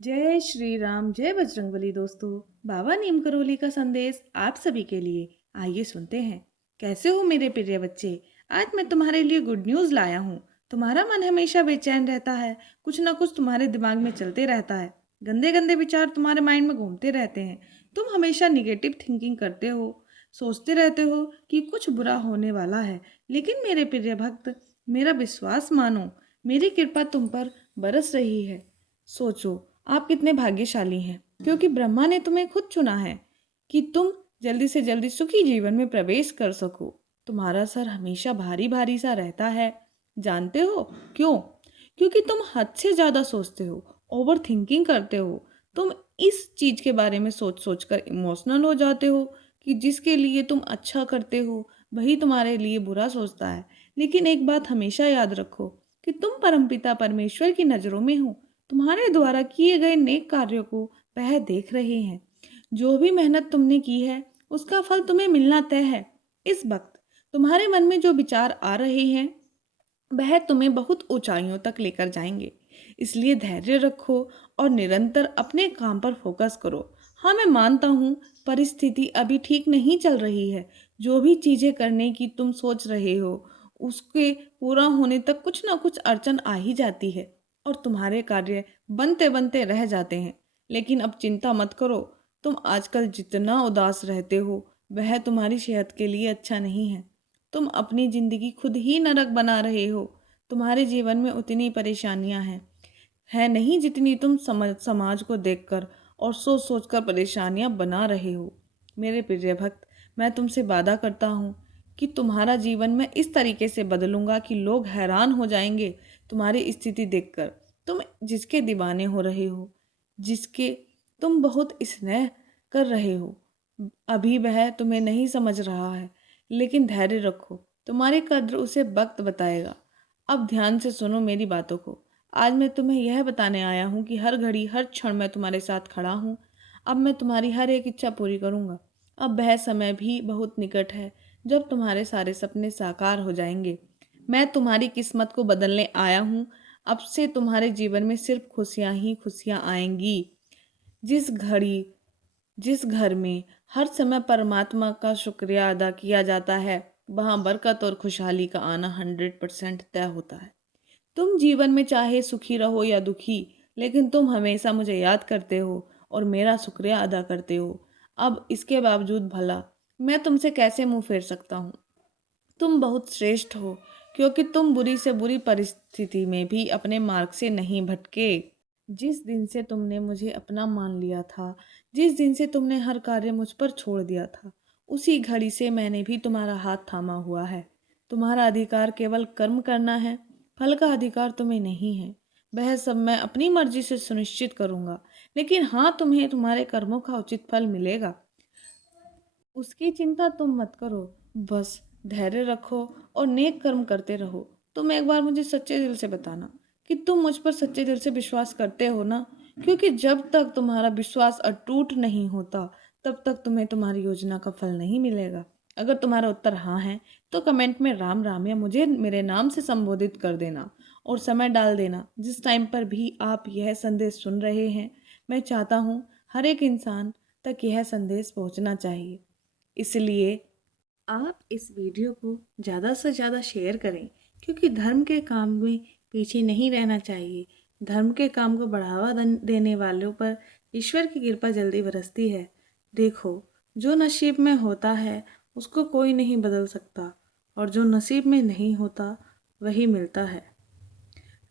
जय श्री राम, जय बजरंगबली। दोस्तों, बाबा नीम करोली का संदेश आप सभी के लिए। आइए सुनते हैं। कैसे हो मेरे प्रिय बच्चे? आज मैं तुम्हारे लिए गुड न्यूज़ लाया हूँ। तुम्हारा मन हमेशा बेचैन रहता है, कुछ ना कुछ तुम्हारे दिमाग में चलते रहता है। गंदे गंदे विचार तुम्हारे माइंड में घूमते रहते हैं। तुम हमेशा निगेटिव थिंकिंग करते हो, सोचते रहते हो कि कुछ बुरा होने वाला है। लेकिन मेरे प्रिय भक्त, मेरा विश्वास मानो, मेरी कृपा तुम पर बरस रही है। सोचो, आप कितने भाग्यशाली हैं, क्योंकि ब्रह्मा ने तुम्हें खुद चुना है कि तुम जल्दी से जल्दी सुखी जीवन में प्रवेश कर सको। तुम्हारा सर हमेशा भारी भारी सा रहता है। जानते हो क्यों? क्योंकि तुम हद से ज़्यादा सोचते हो, ओवर थिंकिंग करते हो। तुम इस चीज़ के बारे में सोच सोच कर इमोशनल हो जाते हो कि जिसके लिए तुम अच्छा करते हो वही तुम्हारे लिए बुरा सोचता है। लेकिन एक बात हमेशा याद रखो कि तुम परमपिता परमेश्वर की नज़रों में हो। तुम्हारे द्वारा किए गए नेक कार्यों को वह देख रहे हैं। जो भी मेहनत तुमने की है उसका फल तुम्हें मिलना तय है। इस वक्त तुम्हारे मन में जो विचार आ रहे हैं वह तुम्हें बहुत ऊंचाइयों तक लेकर जाएंगे। इसलिए धैर्य रखो और निरंतर अपने काम पर फोकस करो। हाँ, मैं मानता हूँ परिस्थिति अभी ठीक नहीं चल रही है। जो भी चीज़ें करने की तुम सोच रहे हो उसके पूरा होने तक कुछ ना कुछ अड़चन आ ही जाती है और तुम्हारे कार्य बनते बनते रह जाते हैं। लेकिन अब चिंता मत करो। तुम आजकल जितना उदास रहते हो वह तुम्हारी सेहत के लिए अच्छा नहीं है। तुम अपनी जिंदगी खुद ही नरक बना रहे हो। तुम्हारे जीवन में उतनी परेशानियां हैं है नहीं जितनी तुम समाज को देखकर और सोच सोच कर परेशानियां बना रहे हो। मेरे प्रिय भक्त, मैं तुमसे वादा करता हूँ कि तुम्हारा जीवन मैं इस तरीके से बदलूंगा कि लोग हैरान हो जाएंगे तुम्हारी स्थिति देखकर। तुम जिसके दीवाने हो रहे हो, जिसके तुम बहुत स्नेह कर रहे हो, अभी वह तुम्हें नहीं समझ रहा है। लेकिन धैर्य रखो, तुम्हारी कद्र उसे वक्त बताएगा। अब ध्यान से सुनो मेरी बातों को। आज मैं तुम्हें यह बताने आया हूँ कि हर घड़ी हर क्षण मैं तुम्हारे साथ खड़ा हूँ। अब मैं तुम्हारी हर एक इच्छा पूरी करूँगा। अब वह समय भी बहुत निकट है जब तुम्हारे सारे सपने साकार हो जाएंगे। मैं तुम्हारी किस्मत को बदलने आया हूँ। अब से तुम्हारे जीवन में सिर्फ खुशियाँ ही खुशियाँ आएंगी। जिस घड़ी जिस घर में हर समय परमात्मा का शुक्रिया अदा किया जाता है वहाँ बरकत और खुशहाली का आना 100% तय होता है। तुम जीवन में चाहे सुखी रहो या दुखी, लेकिन तुम हमेशा मुझे याद करते हो और मेरा शुक्रिया अदा करते हो। अब इसके बावजूद भला मैं तुमसे कैसे मुंह फेर सकता हूँ? तुम बहुत श्रेष्ठ हो, क्योंकि तुम बुरी से बुरी परिस्थिति में भी अपने मार्ग से नहीं भटके। जिस दिन से तुमने मुझे अपना मान लिया था, जिस दिन से तुमने हर कार्य मुझ पर छोड़ दिया था, उसी घड़ी से मैंने भी तुम्हारा हाथ थामा हुआ है। तुम्हारा अधिकार केवल कर्म करना है, फल का अधिकार तुम्हें नहीं है। वह सब मैं अपनी मर्जी से सुनिश्चित करूंगा। लेकिन हाँ, तुम्हें तुम्हारे कर्मों का उचित फल मिलेगा, उसकी चिंता तुम मत करो। बस धैर्य रखो और नेक कर्म करते रहो। तुम एक बार मुझे सच्चे दिल से बताना कि तुम मुझ पर सच्चे दिल से विश्वास करते हो ना? क्योंकि जब तक तुम्हारा विश्वास अटूट नहीं होता तब तक तुम्हें तुम्हारी योजना का फल नहीं मिलेगा। अगर तुम्हारा उत्तर हाँ है तो कमेंट में राम राम या मुझे मेरे नाम से संबोधित कर देना और समय डाल देना जिस टाइम पर भी आप यह संदेश सुन रहे हैं। मैं चाहता हूँ हर एक इंसान तक यह संदेश पहुँचना चाहिए। इसलिए आप इस वीडियो को ज़्यादा से ज़्यादा शेयर करें, क्योंकि धर्म के काम में पीछे नहीं रहना चाहिए। धर्म के काम को बढ़ावा देने वालों पर ईश्वर की कृपा जल्दी बरसती है। देखो, जो नसीब में होता है उसको कोई नहीं बदल सकता, और जो नसीब में नहीं होता वही मिलता है।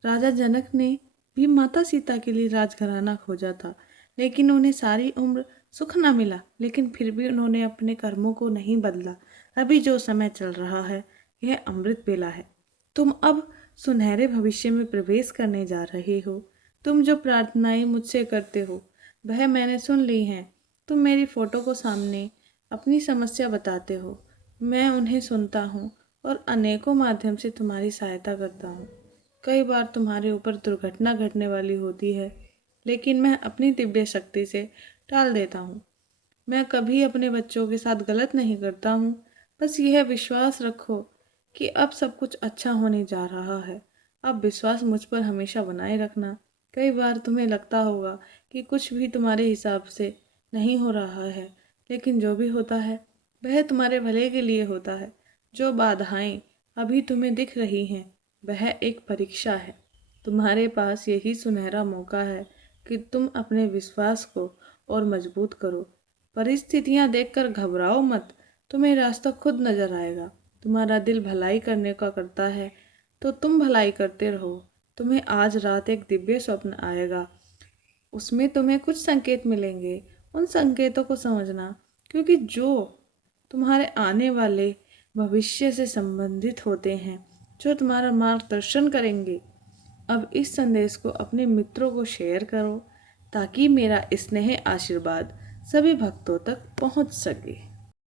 राजा जनक ने भी माता सीता के लिए राजघराना खोजा था, लेकिन उन्हें सारी उम्र सुख न मिला। लेकिन फिर भी उन्होंने अपने कर्मों को नहीं बदला। अभी जो समय चल रहा है यह अमृत बेला है। तुम अब सुनहरे भविष्य में प्रवेश करने जा रहे हो। तुम जो प्रार्थनाएं मुझसे करते हो वह मैंने सुन ली हैं। तुम मेरी फोटो को सामने अपनी समस्या बताते हो, मैं उन्हें सुनता हूँ और अनेकों माध्यम से तुम्हारी सहायता करता हूँ। कई बार तुम्हारे ऊपर दुर्घटना घटने वाली होती है, लेकिन मैं अपनी दिव्य शक्ति से टाल देता हूँ। मैं कभी अपने बच्चों के साथ गलत नहीं करता हूँ। बस यह विश्वास रखो कि अब सब कुछ अच्छा होने जा रहा है। अब विश्वास मुझ पर हमेशा बनाए रखना। कई बार तुम्हें लगता होगा कि कुछ भी तुम्हारे हिसाब से नहीं हो रहा है, लेकिन जो भी होता है वह तुम्हारे भले के लिए होता है। जो बाधाएं अभी तुम्हें दिख रही हैं वह एक परीक्षा है। तुम्हारे पास यही सुनहरा मौका है कि तुम अपने विश्वास को और मजबूत करो। परिस्थितियां देखकर घबराओ मत, तुम्हें रास्ता खुद नजर आएगा। तुम्हारा दिल भलाई करने का करता है तो तुम भलाई करते रहो। तुम्हें आज रात एक दिव्य स्वप्न आएगा, उसमें तुम्हें कुछ संकेत मिलेंगे। उन संकेतों को समझना, क्योंकि जो तुम्हारे आने वाले भविष्य से संबंधित होते हैं, जो तुम्हारा मार्गदर्शन करेंगे। अब इस संदेश को अपने मित्रों को शेयर करो ताकि मेरा स्नेह आशीर्वाद सभी भक्तों तक पहुंच सके।